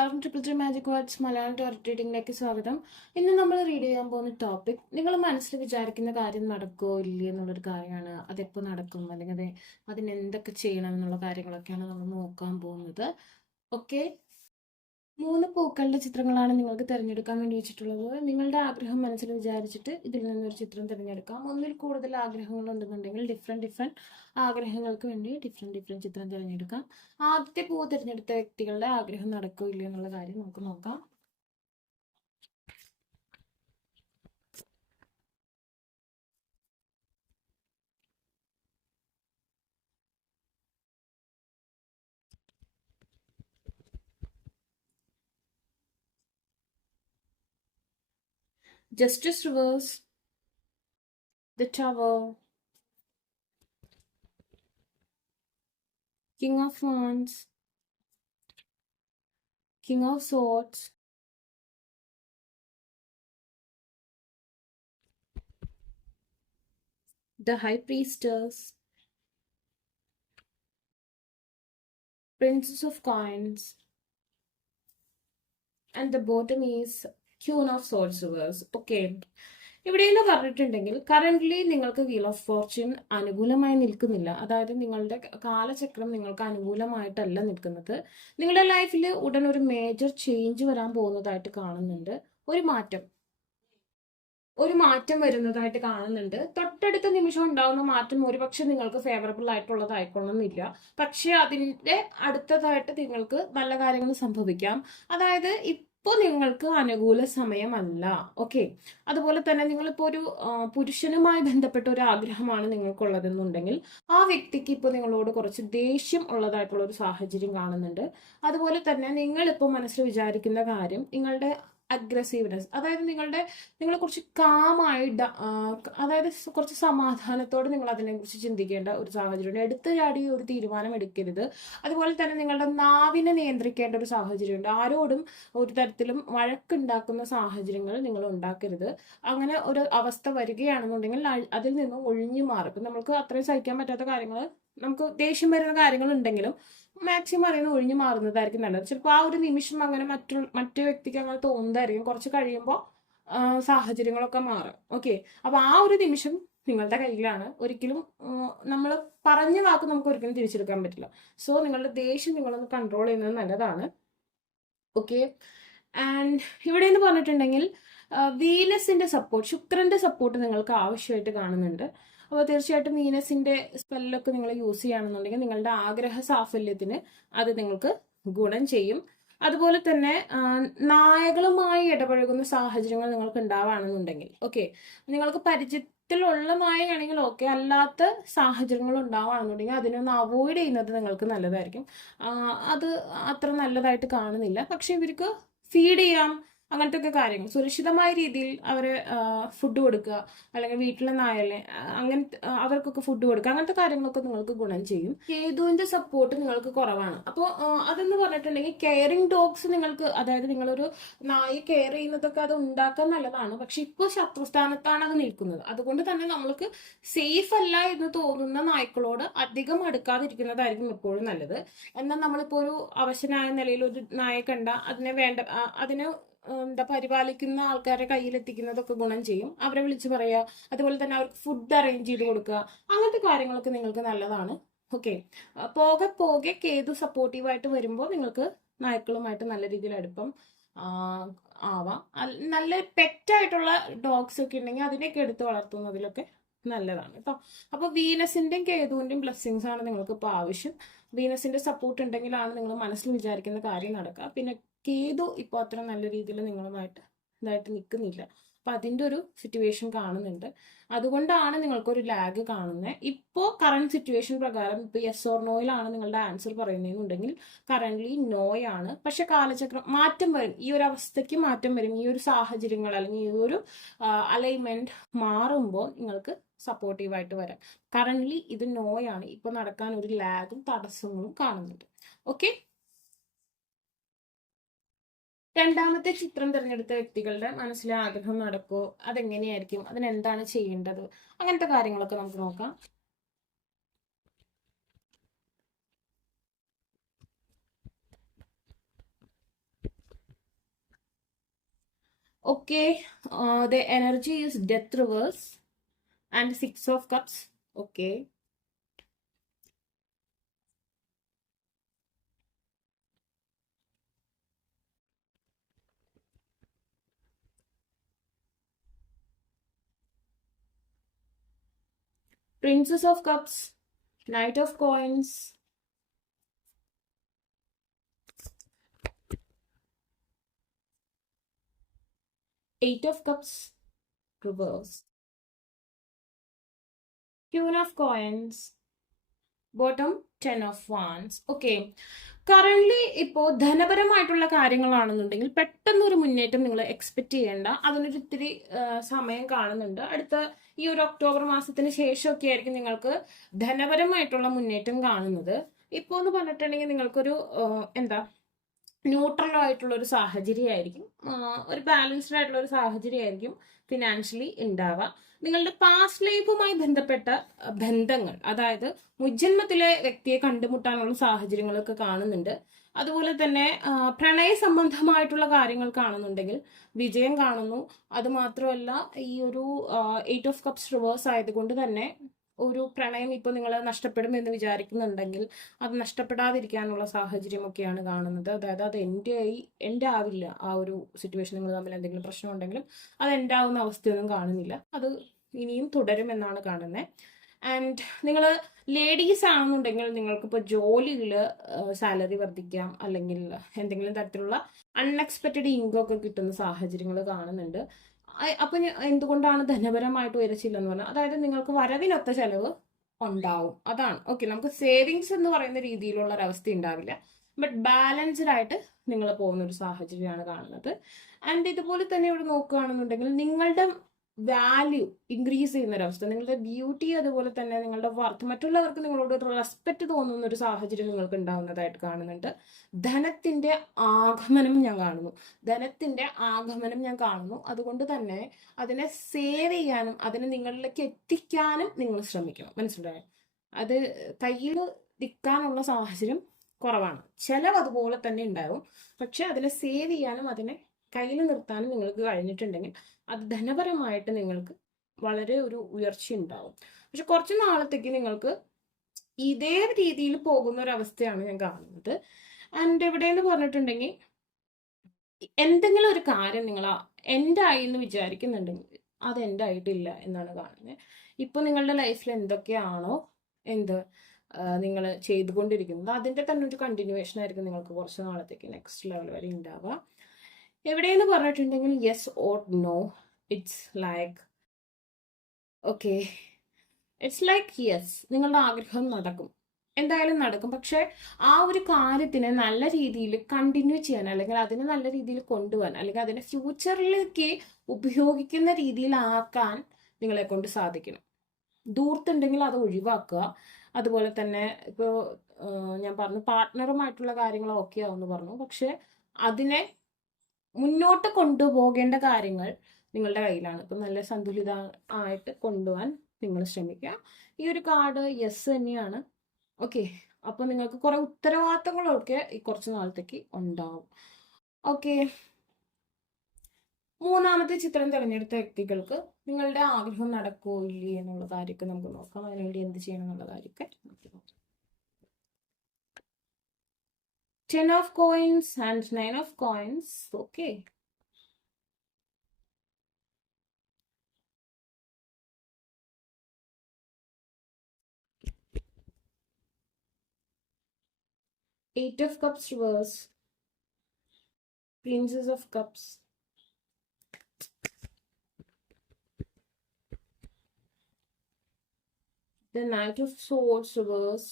എല്ലാവർക്കും triple three magic words Malayalam tarot റീഡിങ്ങിലേക്ക് സ്വാഗതം. ഇന്ന് നമ്മൾ റീഡ് ചെയ്യാൻ പോകുന്ന ടോപ്പിക് നിങ്ങൾ മനസ്സിൽ വിചാരിക്കുന്ന കാര്യം നടക്കുമോ ഇല്ലയോ എന്നുള്ളൊരു കാര്യമാണ്. അതെപ്പോൾ നടക്കും, അല്ലെങ്കിൽ അതിന് എന്തൊക്കെ ചെയ്യണം എന്നുള്ള കാര്യങ്ങളൊക്കെയാണ് നമ്മൾ നോക്കാൻ പോകുന്നത്. ഓക്കെ, 3 പൂക്കളുടെ ചിത്രങ്ങളാണ് നിങ്ങൾക്ക് തിരഞ്ഞെടുക്കാൻ വേണ്ടി വെച്ചിട്ടുള്ളത്. നിങ്ങളുടെ ആഗ്രഹം മനസ്സിൽ വിചാരിച്ചിട്ട് ഇതിൽ നിന്നൊരു ചിത്രം തിരഞ്ഞെടുക്കാം. ഒന്നിൽ കൂടുതൽ ആഗ്രഹങ്ങൾ ഉണ്ടെന്നുണ്ടെങ്കിൽ ഡിഫറെൻറ്റ് ആഗ്രഹങ്ങൾക്ക് വേണ്ടി ഡിഫറെൻറ്റ് ചിത്രം തിരഞ്ഞെടുക്കാം. ആദ്യത്തെ പൂ തിരഞ്ഞെടുത്ത വ്യക്തികളുടെ ആഗ്രഹം നടക്കോ ഇല്ലയോ എന്നുള്ള കാര്യം നമുക്ക് നോക്കാം. Justice reverse, the Tower, King of Wands, King of Swords, the High Priestess, Princess of Coins, and the bottom is Queen of Swords reverse. Okay, ഇവിടെ എന്ന് പറഞ്ഞിട്ടുണ്ടെങ്കിൽ കറന്റ്ലി നിങ്ങൾക്ക് വീൽ ഓഫ് ഫോർച്യൂൺ അനുകൂലമായി നിൽക്കുന്നില്ല. അതായത് നിങ്ങളുടെ കാലചക്രം നിങ്ങൾക്ക് അനുകൂലമായിട്ടല്ല നിൽക്കുന്നത്. നിങ്ങളുടെ ലൈഫിൽ ഉടൻ ഒരു മേജർ ചേഞ്ച് വരാൻ പോകുന്നതായിട്ട് കാണുന്നുണ്ട്. ഒരു മാറ്റം വരുന്നതായിട്ട് കാണുന്നുണ്ട്. തൊട്ടടുത്ത നിമിഷം ഉണ്ടാകുന്ന മാറ്റം ഒരുപക്ഷെ നിങ്ങൾക്ക് ഫേവറബിൾ ആയിട്ടുള്ളതായിക്കൊള്ളുന്നില്ല. പക്ഷെ അതിന്റെ അടുത്തതായിട്ട് നിങ്ങൾക്ക് നല്ല കാര്യങ്ങൾ സംഭവിക്കാം. അതായത് ഇപ്പോൾ നിങ്ങൾക്ക് അനുകൂല സമയമല്ല. ഓക്കെ, അതുപോലെ തന്നെ നിങ്ങളിപ്പോൾ ഒരു പുരുഷനുമായി ബന്ധപ്പെട്ട ഒരു ആഗ്രഹമാണ് നിങ്ങൾക്കുള്ളതെന്നുണ്ടെങ്കിൽ ആ വ്യക്തിക്ക് ഇപ്പോൾ നിങ്ങളോട് കുറച്ച് ദേഷ്യം ഉള്ളതായിട്ടുള്ള ഒരു സാഹചര്യം കാണുന്നുണ്ട്. അതുപോലെ തന്നെ നിങ്ങളിപ്പോൾ മനസ്സിൽ വിചാരിക്കുന്ന കാര്യം നിങ്ങളുടെ അഗ്രസീവ്നെസ്, അതായത് നിങ്ങൾ കുറച്ച് കാമായി, അതായത് കുറച്ച് സമാധാനത്തോടെ നിങ്ങൾ അതിനെക്കുറിച്ച് ചിന്തിക്കേണ്ട ഒരു സാഹചര്യമുണ്ട്. എടുത്തു ചാടി ഒരു തീരുമാനം എടുക്കരുത്. അതുപോലെ തന്നെ നിങ്ങളുടെ നാവിനെ നിയന്ത്രിക്കേണ്ട ഒരു സാഹചര്യമുണ്ട്. ആരോടും ഒരു തരത്തിലും വഴക്കുണ്ടാക്കുന്ന സാഹചര്യങ്ങൾ നിങ്ങൾ ഉണ്ടാക്കരുത്. അങ്ങനെ ഒരു അവസ്ഥ വരികയാണെന്നുണ്ടെങ്കിൽ അതിൽ നിന്നും ഒഴിഞ്ഞു മാറും. ഇപ്പം നമുക്ക് അത്രയും സഹിക്കാൻ പറ്റാത്ത കാര്യങ്ങൾ, നമുക്ക് ദേഷ്യം വരുന്ന കാര്യങ്ങൾ ഉണ്ടെങ്കിലും മാക്സിമം അറിയുന്ന ഒഴിഞ്ഞു മാറുന്നതായിരിക്കും നല്ലത്. ചിലപ്പോൾ ആ ഒരു നിമിഷം അങ്ങനെ മറ്റു വ്യക്തിക്ക് അങ്ങനെ തോന്നുന്നതായിരിക്കും. കുറച്ച് കഴിയുമ്പോൾ സാഹചര്യങ്ങളൊക്കെ മാറും. ഓക്കെ, അപ്പൊ ആ ഒരു നിമിഷം നിങ്ങളുടെ കയ്യിലാണ്. ഒരിക്കലും നമ്മൾ പറഞ്ഞ വാക്ക് നമുക്ക് ഒരിക്കലും തിരിച്ചെടുക്കാൻ പറ്റില്ല. സോ നിങ്ങളുടെ ദേഷ്യം നിങ്ങളൊന്ന് കൺട്രോൾ ചെയ്യുന്നത് നല്ലതാണ്. ഓക്കെ, ആൻഡ് ഇവിടെ എന്ന് പറഞ്ഞിട്ടുണ്ടെങ്കിൽ വീനസിന്റെ സപ്പോർട്ട്, ശുക്രന്റെ സപ്പോർട്ട് നിങ്ങൾക്ക് ആവശ്യമായിട്ട് കാണുന്നുണ്ട്. അപ്പോൾ തീർച്ചയായിട്ടും വീനസിന്റെ സ്പെല്ലൊക്കെ നിങ്ങൾ യൂസ് ചെയ്യുകയാണെന്നുണ്ടെങ്കിൽ നിങ്ങളുടെ ആഗ്രഹ സാഫല്യത്തിന് അത് നിങ്ങൾക്ക് ഗുണം ചെയ്യും. അതുപോലെ തന്നെ നായകളുമായി ഇടപഴകുന്ന സാഹചര്യങ്ങൾ നിങ്ങൾക്ക് ഉണ്ടാവുകയാണെന്നുണ്ടെങ്കിൽ, ഓക്കെ, നിങ്ങൾക്ക് പരിചയത്തിലുള്ള നായയാണെങ്കിൽ ഓക്കെ, അല്ലാത്ത സാഹചര്യങ്ങൾ ഉണ്ടാവുകയാണെന്നുണ്ടെങ്കിൽ അതിനൊന്ന് അവോയ്ഡ് ചെയ്യുന്നത് നിങ്ങൾക്ക് നല്ലതായിരിക്കും. അത് അത്ര നല്ലതായിട്ട് കാണുന്നില്ല. പക്ഷെ ഇവർക്ക് ഫീഡ് ചെയ്യാം, അങ്ങനത്തെ ഒക്കെ കാര്യങ്ങൾ സുരക്ഷിതമായ രീതിയിൽ അവരെ ഫുഡ് കൊടുക്കുക, അല്ലെങ്കിൽ വീട്ടിലെ നായല്ലേ അങ്ങനത്തെ അവർക്കൊക്കെ ഫുഡ് കൊടുക്കുക, അങ്ങനത്തെ കാര്യങ്ങളൊക്കെ നിങ്ങൾക്ക് ഗുണം ചെയ്യും. കേതുവിന്റെ സപ്പോർട്ട് നിങ്ങൾക്ക് കുറവാണ്. അപ്പോൾ അതെന്ന് പറഞ്ഞിട്ടുണ്ടെങ്കിൽ കെയറിങ് ഡോഗ്സ് നിങ്ങൾക്ക്, അതായത് നിങ്ങളൊരു നായി കെയർ ചെയ്യുന്നതൊക്കെ അത് ഉണ്ടാക്കാൻ നല്ലതാണ്. പക്ഷെ ഇപ്പോൾ ശത്രുസ്ഥാനത്താണ് അത് നിൽക്കുന്നത്. അതുകൊണ്ട് തന്നെ നമ്മൾക്ക് സേഫ് അല്ല എന്ന് തോന്നുന്ന നായ്ക്കളോട് അധികം അടുക്കാതിരിക്കുന്നതായിരിക്കും എപ്പോഴും നല്ലത്. എന്നാൽ നമ്മളിപ്പോൾ ഒരു അവശനായ നിലയിൽ ഒരു നായെ കണ്ട അതിനെ പരിപാലിക്കുന്ന ആൾക്കാരെ കയ്യിലെത്തിക്കുന്നതൊക്കെ ഗുണം ചെയ്യും. അവരെ വിളിച്ച് പറയുക, അതുപോലെ തന്നെ അവർക്ക് ഫുഡ് അറേഞ്ച് ചെയ്ത് കൊടുക്കുക, അങ്ങനത്തെ കാര്യങ്ങളൊക്കെ നിങ്ങൾക്ക് നല്ലതാണ്. ഓക്കെ, പോകെ പോകെ കേതു സപ്പോർട്ടീവായിട്ട് വരുമ്പോൾ നിങ്ങൾക്ക് നായ്ക്കളുമായിട്ട് നല്ല രീതിയിൽ അടുപ്പം ആവാം. നല്ല പെറ്റായിട്ടുള്ള ഡോഗ്സ് ഒക്കെ ഉണ്ടെങ്കിൽ അതിനെയൊക്കെ എടുത്ത് വളർത്തുന്നതിലൊക്കെ നല്ലതാണ് കേട്ടോ. അപ്പോൾ വീനസിന്റെയും കേതുവിന്റെയും ബ്ലെസ്സിങ്സ് ആണ് നിങ്ങൾക്ക് ഇപ്പോൾ ആവശ്യം. വീനസിന്റെ സപ്പോർട്ട് ഉണ്ടെങ്കിലാണ് നിങ്ങൾ മനസ്സിൽ വിചാരിക്കുന്ന കാര്യം നടക്കുക. പിന്നെ കേതു ഇപ്പോൾ അത്ര നല്ല രീതിയിൽ നിങ്ങളുമായിട്ട് ഇതായിട്ട് നിൽക്കുന്നില്ല. അപ്പം അതിൻ്റെ ഒരു സിറ്റുവേഷൻ കാണുന്നുണ്ട്. അതുകൊണ്ടാണ് നിങ്ങൾക്കൊരു ലാഗ് കാണുന്നത്. ഇപ്പോൾ കറണ്ട് സിറ്റുവേഷൻ പ്രകാരം ഇപ്പോൾ യെസ് ഓർ നോയിലാണ് നിങ്ങളുടെ ആൻസർ പറയുന്നതെന്നുണ്ടെങ്കിൽ കറൻ്റ്ലി നോയാണ്. പക്ഷെ കാലചക്രം മാറ്റം വരും, ഈ ഒരു അവസ്ഥയ്ക്ക് മാറ്റം വരും. ഈ ഒരു സാഹചര്യങ്ങൾ അല്ലെങ്കിൽ ഈ ഒരു അലൈൻമെന്റ് മാറുമ്പോൾ നിങ്ങൾക്ക് സപ്പോർട്ടീവായിട്ട് വരാം. കറൻ്റ്ലി ഇത് നോയാണ്. ഇപ്പോൾ നടക്കാൻ ഒരു ലാഗും തടസ്സങ്ങളും കാണുന്നുണ്ട്. ഓക്കെ, രണ്ടാമത്തെ ചിത്രം തിരഞ്ഞെടുത്ത വ്യക്തികളുടെ മനസ്സിലെ ആഗ്രഹം നടക്കുമോ, അതെങ്ങനെയായിരിക്കും, അതിനെന്താണ് ചെയ്യേണ്ടത്, അങ്ങനത്തെ കാര്യങ്ങളൊക്കെ നമുക്ക് നോക്കാം. Okay, the energy is death reverse and Six of Cups. Okay. Princess of Cups, Knight of Coins, Eight of Cups, reverse, Queen of Coins, bottom 10 of Wands. Okay. Current ഇപ്പോൾ ധനപരമായിട്ടുള്ള കാര്യങ്ങളാണെന്നുണ്ടെങ്കിൽ പെട്ടെന്ന് ഒരു മുന്നേറ്റം നിങ്ങൾ എക്സ്പെക്ട് ചെയ്യേണ്ട. അതിനൊരു ഇത്തിരി സമയം കാണുന്നുണ്ട്. അടുത്ത ഈ ഒരു ഒക്ടോബർ മാസത്തിന് ശേഷമൊക്കെ ആയിരിക്കും നിങ്ങൾക്ക് ധനപരമായിട്ടുള്ള മുന്നേറ്റം കാണുന്നത്. ഇപ്പോൾ എന്ന് പറഞ്ഞിട്ടുണ്ടെങ്കിൽ നിങ്ങൾക്കൊരു എന്താ ന്യൂട്രൽ ആയിട്ടുള്ള ഒരു സാഹചര്യമായിരിക്കും, ഒരു ബാലൻസ്ഡ് ആയിട്ടുള്ള ഒരു സാഹചര്യമായിരിക്കും ഫിനാൻഷ്യലി ഉണ്ടാവുക. നിങ്ങളുടെ പാസ്റ്റ് ലൈഫുമായി ബന്ധപ്പെട്ട ബന്ധങ്ങൾ, അതായത് മുജ്ജന്മത്തിലെ വ്യക്തിയെ കണ്ടുമുട്ടാനുള്ള സാഹചര്യങ്ങളൊക്കെ കാണുന്നുണ്ട്. അതുപോലെ തന്നെ പ്രണയ സംബന്ധമായിട്ടുള്ള കാര്യങ്ങൾ കാണുന്നുണ്ടെങ്കിൽ വിജയം കാണുന്നു. അത് മാത്രമല്ല, ഈ ഒരു എയ്റ്റ് ഓഫ് കപ്സ് റിവേഴ്സ് ആയതുകൊണ്ട് തന്നെ ഒരു പ്രണയം ഇപ്പോൾ നിങ്ങൾ നഷ്ടപ്പെടും എന്ന് വിചാരിക്കുന്നുണ്ടെങ്കിൽ അത് നഷ്ടപ്പെടാതിരിക്കാനുള്ള സാഹചര്യമൊക്കെയാണ് കാണുന്നത്. അതായത് അത് എൻ്റെ ആവില്ല. ആ ഒരു സിറ്റുവേഷൻ നിങ്ങൾ തമ്മിൽ എന്തെങ്കിലും പ്രശ്നം ഉണ്ടെങ്കിലും അത് എൻ്റെ ആവുന്ന അവസ്ഥയൊന്നും കാണുന്നില്ല. അത് ഇനിയും തുടരുമെന്നാണ് കാണുന്നത്. ആൻഡ് നിങ്ങൾ ലേഡീസ് ആണെന്നുണ്ടെങ്കിൽ നിങ്ങൾക്കിപ്പോൾ ജോലിയിൽ സാലറി വർദ്ധിക്കാം, അല്ലെങ്കിൽ എന്തെങ്കിലും തരത്തിലുള്ള അൺഎക്സ്പെക്റ്റഡ് ഇൻകം ഒക്കെ കിട്ടുന്ന സാഹചര്യങ്ങൾ കാണുന്നുണ്ട്. അപ്പൊ എന്തുകൊണ്ടാണ് ധനപരമായിട്ട് ഉയർച്ചയില്ലെന്ന് പറഞ്ഞാൽ, അതായത് നിങ്ങൾക്ക് വരവിനൊത്ത ചെലവ് ഉണ്ടാവും. അതാണ്. ഓക്കെ, നമുക്ക് സേവിങ്സ് എന്ന് പറയുന്ന രീതിയിലുള്ള ഒരു അവസ്ഥ ഉണ്ടാവില്ല, ബട്ട് ബാലൻസ്ഡ് ആയിട്ട് നിങ്ങൾ പോകുന്ന ഒരു സാഹചര്യമാണ് കാണുന്നത്. ആൻഡ് ഇതുപോലെ തന്നെ ഇവിടെ നോക്കുകയാണെന്നുണ്ടെങ്കിൽ നിങ്ങളുടെ വാല്യൂ ഇൻക്രീസ് ചെയ്യുന്ന ഒരവസ്ഥ, നിങ്ങളുടെ ബ്യൂട്ടി അതുപോലെ തന്നെ നിങ്ങളുടെ വർത്ത്, മറ്റുള്ളവർക്ക് നിങ്ങളോട് റെസ്പെക്ട് തോന്നുന്ന ഒരു സാഹചര്യം നിങ്ങൾക്ക് ഉണ്ടാവുന്നതായിട്ട് കാണുന്നുണ്ട്. ധനത്തിന്റെ ആഗമനം ഞാൻ കാണുന്നു. അതുകൊണ്ട് തന്നെ അതിനെ സേവ് ചെയ്യാനും അതിനെ നിങ്ങളിലേക്ക് എത്തിക്കാനും നിങ്ങൾ ശ്രമിക്കണം. മനസ്സിലായോ? അത് കയ്യിൽ നിൽക്കാനുള്ള സാഹചര്യം കുറവാണ്. ചിലവ് അതുപോലെ തന്നെ ഉണ്ടാവും, പക്ഷെ അതിനെ സേവ് ചെയ്യാനും അതിനെ കയ്യിൽ നിർത്താനും നിങ്ങൾക്ക് കഴിഞ്ഞിട്ടുണ്ടെങ്കിൽ അത് ധനപരമായിട്ട് നിങ്ങൾക്ക് വളരെ ഒരു ഉയർച്ച ഉണ്ടാവും. പക്ഷെ കുറച്ച് നാളത്തേക്ക് നിങ്ങൾക്ക് ഇതേ രീതിയിൽ പോകുന്ന ഒരു അവസ്ഥയാണ് ഞാൻ കാണുന്നത്. ആൻഡ് എവിടെയെന്ന് പറഞ്ഞിട്ടുണ്ടെങ്കിൽ എന്തെങ്കിലും ഒരു കാര്യം നിങ്ങൾ എൻ്റെ ആയി എന്ന് വിചാരിക്കുന്നുണ്ടെങ്കിൽ അത് എൻ്റെ ആയിട്ടില്ല എന്നാണ് കാണുന്നത്. ഇപ്പൊ നിങ്ങളുടെ ലൈഫിൽ എന്തൊക്കെയാണോ നിങ്ങൾ ചെയ്തുകൊണ്ടിരിക്കുന്നത് അതിന്റെ തന്നെ ഒരു കണ്ടിന്യൂവേഷൻ ആയിരിക്കും നിങ്ങൾക്ക് കുറച്ച് നാളത്തേക്ക് നെക്സ്റ്റ് ലെവൽ വരെ ഉണ്ടാവുക. എവിടെയെന്ന് പറഞ്ഞിട്ടുണ്ടെങ്കിൽ yes or no, it's like okay, it's like yes, നിങ്ങളുടെ ആഗ്രഹം നടക്കും, എന്തായാലും നടക്കും. പക്ഷെ ആ ഒരു കാര്യത്തിനെ നല്ല രീതിയിൽ കണ്ടിന്യൂ ചെയ്യാൻ, അല്ലെങ്കിൽ അതിനെ നല്ല രീതിയിൽ കൊണ്ടുപോകാൻ, അല്ലെങ്കിൽ അതിനെ ഫ്യൂച്ചറിലേക്ക് ഉപയോഗിക്കുന്ന രീതിയിലാക്കാൻ നിങ്ങളെ കൊണ്ട് സാധിക്കണം. ദൂർത്തുണ്ടെങ്കിൽ അത് ഒഴിവാക്കുക. അതുപോലെ തന്നെ ഇപ്പോൾ ഞാൻ പറഞ്ഞു പാർട്ട്ണറുമായിട്ടുള്ള കാര്യങ്ങൾ ഓക്കെ ആവുമെന്ന് പറഞ്ഞു, പക്ഷെ അതിനെ മുന്നോട്ട് കൊണ്ടുപോകേണ്ട കാര്യങ്ങൾ നിങ്ങളുടെ കയ്യിലാണ്. ഇപ്പം നല്ല സന്തുലിത ആയിട്ട് കൊണ്ടുപോകാൻ നിങ്ങൾ ശ്രമിക്കുക. ഈ ഒരു കാർഡ് യെസ് തന്നെയാണ്. ഓക്കെ, അപ്പോൾ നിങ്ങൾക്ക് കുറെ ഉത്തരവാദിത്തങ്ങളൊക്കെ ഈ കുറച്ച് നാളത്തേക്ക് ഉണ്ടാവും. ഓക്കെ, മൂന്നാമത്തെ ചിത്രം തിരഞ്ഞെടുത്ത വ്യക്തികൾക്ക് നിങ്ങളുടെ ആഗ്രഹം നടക്കുമോ ഇല്ലേ എന്നുള്ള കാര്യമൊക്കെ നമുക്ക് നോക്കാം. അതിനുവേണ്ടി എന്ത് ചെയ്യണം എന്നുള്ള കാര്യമൊക്കെ നമുക്ക് നോക്കാം. 10 of coins and 9 of coins. Okay. Eight of Cups reverse. Princess of Cups. The Knight of Swords reverse.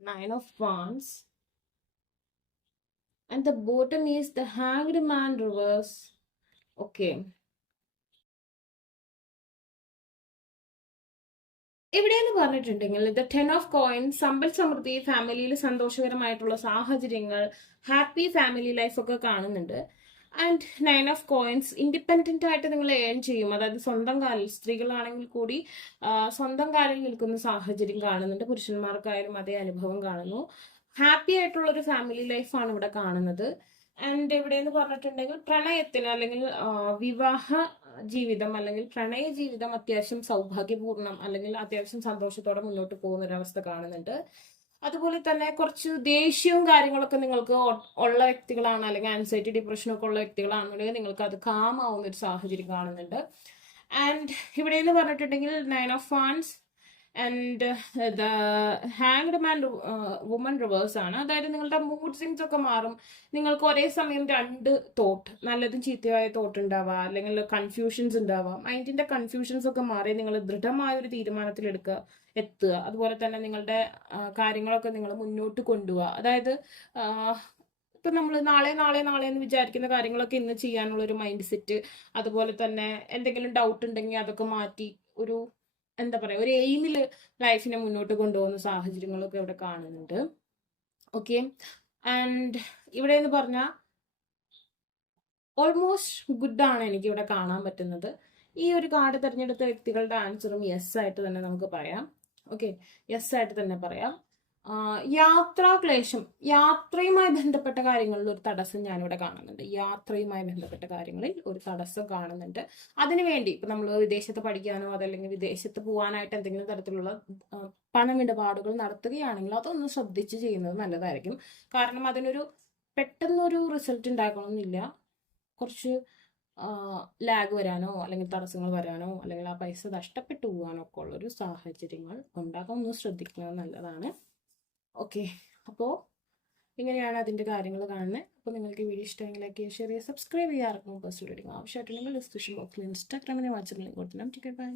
Nine of Wands. And the bottom is the Hanged Man reverse. Okay. എവിടെയെന്ന് പറഞ്ഞിട്ടുണ്ടെങ്കിൽ ദ 10 ഓഫ് കോയിൻസ്, സമ്പൽ സമൃദ്ധി, ഫാമിലിയിൽ സന്തോഷകരമായിട്ടുള്ള സാഹചര്യങ്ങൾ, happy family life ഒക്കെ കാണുന്നുണ്ട്. And 9 of coins, independent ആയിട്ട് നിങ്ങൾ earn ചെയ്യും. അതായത് സ്വന്തം കാലിൽ, സ്ത്രീകളാണെങ്കിൽ കൂടി സ്വന്തം കാലിൽ നിൽക്കുന്ന സാഹചര്യം കാണുന്നുണ്ട്. പുരുഷന്മാർക്കായാലും അതേ അനുഭവം കാണുന്നു. ഹാപ്പി ആയിട്ടുള്ള ഒരു ഫാമിലി ലൈഫാണ് ഇവിടെ കാണുന്നത്. ആൻഡ് ഇവിടെ എന്ന് പറഞ്ഞിട്ടുണ്ടെങ്കിൽ പ്രണയത്തിന് അല്ലെങ്കിൽ വിവാഹ ജീവിതം അല്ലെങ്കിൽ പ്രണയ ജീവിതം അത്യാവശ്യം സൗഭാഗ്യപൂർണ്ണം അല്ലെങ്കിൽ അത്യാവശ്യം സന്തോഷത്തോടെ മുന്നോട്ട് പോകുന്ന ഒരവസ്ഥ കാണുന്നുണ്ട്. അതുപോലെ തന്നെ കുറച്ച് ദേഷ്യവും കാര്യങ്ങളൊക്കെ നിങ്ങൾക്ക് ഉള്ള വ്യക്തികളാണ്, അല്ലെങ്കിൽ ആൻസൈറ്റി ഡിപ്രഷനൊക്കെ ഉള്ള വ്യക്തികളാണെന്നുണ്ടെങ്കിൽ നിങ്ങൾക്ക് അത് കാം ആവുന്ന ഒരു സാഹചര്യം കാണുന്നുണ്ട്. ആൻഡ് ഇവിടെ എന്ന് പറഞ്ഞിട്ടുണ്ടെങ്കിൽ 9 of Wands and the hanged man woman reverse ആണ്. അതായത് നിങ്ങളുടെ മൂഡ് സ്വിങ്സ് ഒക്കെ മാറും. നിങ്ങൾക്ക് ഒരേ സമയം രണ്ട് തോട്ട്, നല്ലതും ചീത്തയായ തോട്ട് ഉണ്ടാവുക, അല്ലെങ്കിൽ കൺഫ്യൂഷൻസ് ഉണ്ടാവുക. മൈൻഡിന്റെ കൺഫ്യൂഷൻസ് ഒക്കെ മാറി നിങ്ങൾ ദൃഢമായ ഒരു തീരുമാനത്തിലെടുക്കുക എത്തുക. അതുപോലെ തന്നെ നിങ്ങളുടെ കാര്യങ്ങളൊക്കെ നിങ്ങൾ മുന്നോട്ട് കൊണ്ടുപോവുക. അതായത് ഇപ്പൊ നമ്മൾ നാളെ നാളെ നാളെ എന്ന് വിചാരിക്കുന്ന കാര്യങ്ങളൊക്കെ ഇന്ന് ചെയ്യാനുള്ള ഒരു മൈൻഡ് സെറ്റ്, അതുപോലെ തന്നെ എന്തെങ്കിലും ഡൗട്ട് ഉണ്ടെങ്കിൽ അതൊക്കെ മാറ്റി ഒരു എന്താ പറയാ ഒരു എയിമിൽ ലൈഫിനെ മുന്നോട്ട് കൊണ്ടുപോകുന്ന സാഹചര്യങ്ങളൊക്കെ ഇവിടെ കാണുന്നുണ്ട്. ഓക്കെ, ആൻഡ് ഇവിടെ എന്ന് പറഞ്ഞാൽ ഓൾമോസ്റ്റ് ഗുഡ് ആണ് എനിക്ക് ഇവിടെ കാണാൻ പറ്റുന്നത്. ഈ ഒരു കാർഡ് തിരഞ്ഞെടുത്ത വ്യക്തികളുടെ ആൻസറും യെസ് ആയിട്ട് തന്നെ നമുക്ക് പറയാം. ഓക്കെ, യെസ് ആയിട്ട് തന്നെ പറയാം. യാത്രാക്ലേശം, യാത്രയുമായി ബന്ധപ്പെട്ട കാര്യങ്ങളിൽ ഒരു തടസ്സം ഞാനിവിടെ കാണുന്നുണ്ട്. യാത്രയുമായി ബന്ധപ്പെട്ട കാര്യങ്ങളിൽ ഒരു തടസ്സം കാണുന്നുണ്ട്. അതിനുവേണ്ടി ഇപ്പൊ നമ്മൾ വിദേശത്ത് പഠിക്കാനോ അതല്ലെങ്കിൽ വിദേശത്ത് പോകാനായിട്ട് എന്തെങ്കിലും തരത്തിലുള്ള പണമിടപാടുകൾ നടത്തുകയാണെങ്കിൽ അതൊന്ന് ശ്രദ്ധിച്ച് ചെയ്യുന്നത് നല്ലതായിരിക്കും. കാരണം അതിനൊരു പെട്ടെന്നൊരു റിസൾട്ട് ഉണ്ടാക്കണമെന്നില്ല. കുറച്ച് ലാഗ് വരാനോ അല്ലെങ്കിൽ തടസ്സങ്ങൾ വരാനോ അല്ലെങ്കിൽ ആ പൈസ നഷ്ടപ്പെട്ടു പോകാനോ ഒക്കെ ഉള്ളൊരു സാഹചര്യങ്ങൾ ഉണ്ടാകാൻ ഒന്ന് ശ്രദ്ധിക്കുന്നത് നല്ലതാണ്. ഓക്കെ, അപ്പോൾ ഇങ്ങനെയാണ് അതിൻ്റെ കാര്യങ്ങൾ കാണുന്നത്. അപ്പോൾ നിങ്ങൾക്ക് വീഡിയോ ഇഷ്ടമെങ്കിൽ ലൈക്ക് ചെയ്യുക, ഷെയർ ചെയ്യുക, സബ്സ്ക്രൈബ് ചെയ്യാറുണ്ട്. പേഴ്സണൽ റീഡിംഗ് ആവശ്യമായിട്ടുണ്ടെങ്കിൽ ഡിസ്ക്രിപ്ഷൻ ബോക്സിൽ ഇൻസ്റ്റാഗ്രാമിനെ വാട്സപ്പിൽ ലിങ്ക് കൊടുത്തിട്ടുണ്ടാകും. ബൈ.